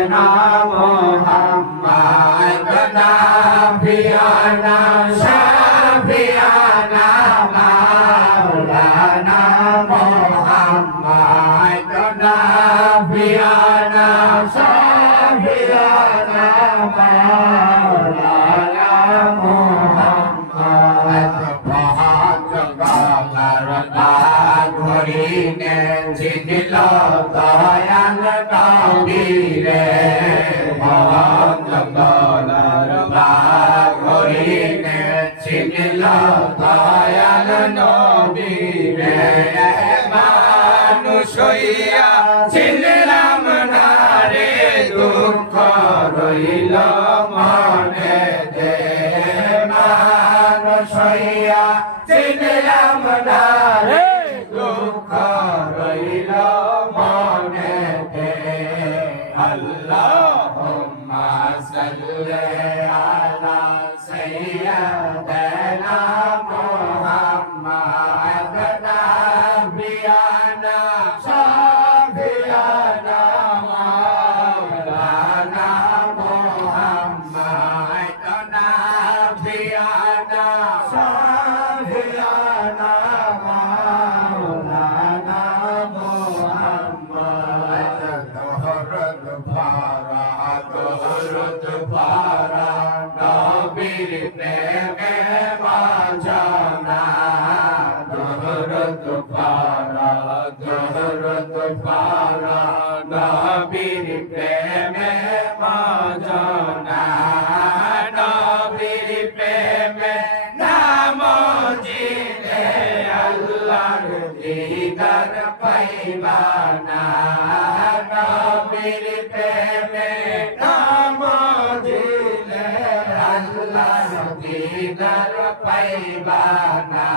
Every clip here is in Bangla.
سيدنا محمد نبينا شفيعنا مولانا محمد نبينا شفيعنا مولانا محمد পাঁচ গলার ঘরিনে চিনিল দয়াল নবীরে পাঁচ গলার ঘরিনে চিনিল দয়াল নবীরে মানুষ হইয়া চিনলাম না রে দুঃখ রইল মনে দে মানুষ হইয়া চিনলাম না রে দুঃখ রইল মনে দে আল্লাহুম্মা সাল্লি আলা সাইয়্যিদিনা মুহাম্মাদ নাবিয়ানা শাফিয়ানা মাওলানা মুহাম্মাদ নাবিয়ানা শাফিয়ানা মাওলানা মুহাম্মাদ দহরত পারা নবীর প্রেমে বাঁচানা দহরত পারা নবীর প্রেমে বাঁচানা নবীর প্রেমে নাম জিলে আল্লাহর দিদার পাইবানা নবীর প্রেমে নাম জিলে আল্লাহর দিদার পাইবানা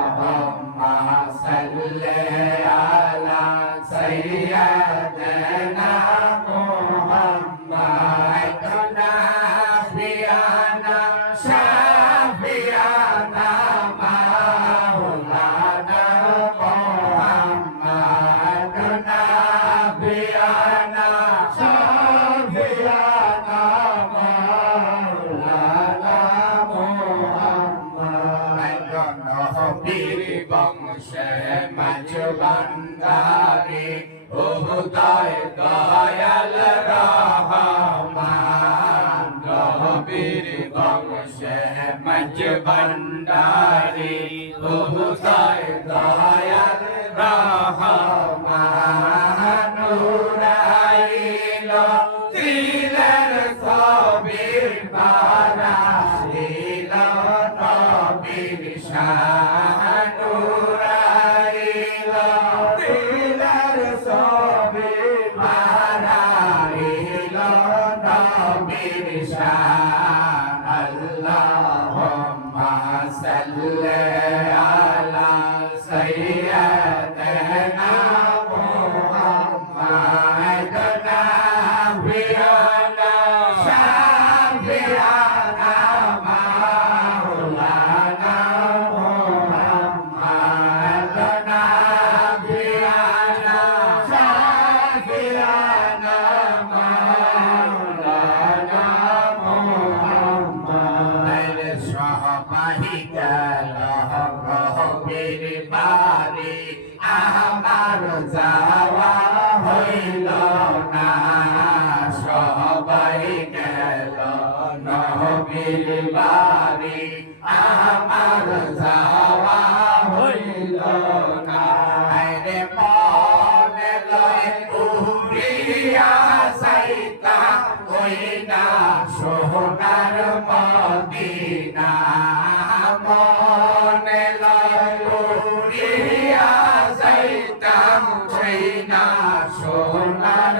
আল্লাহুম্মা সাল্লি আলা সাইয়্যিদিনা মুহাম্মাদ নাবিয়ানা শাফিয়ানা মাওলানা মুহাম্মাদ নাবিয়ানা শাফিয়ানা মাওলানা মুহাম্মাদ নবীর বংশে মাঝ ভান্ডারে উদয় দয়াল রহমান নবীর বংশে মাঝ ভান্ডারে উদয় দয়াল রহমান নুরাইল দিলের সবির বারাইল নবীর শান নুরাইল দিলের সবির বারাইল নবীর শান আল্লাহুম্মা সাল্লি আলা সাইয়্যিদিনা মুহাম্মাদ নাবিয়ানা শাফিয়ানা মাওলানা মুহাম্মাদ নাবিয়ানা শাফিয়ানা মাওলানা মুহাম্মাদ সবাই গেল গহবীর বাড়ি আমার যাওয়া হইল না সবাই গেল নবীর বাড়ি আমার যাওয়া হইল না রে মনে লয় উড়িয়া সাইতা ওই না সোনার মদিনা মনে লয় উড়িয়া সাইতা ওই না সোনার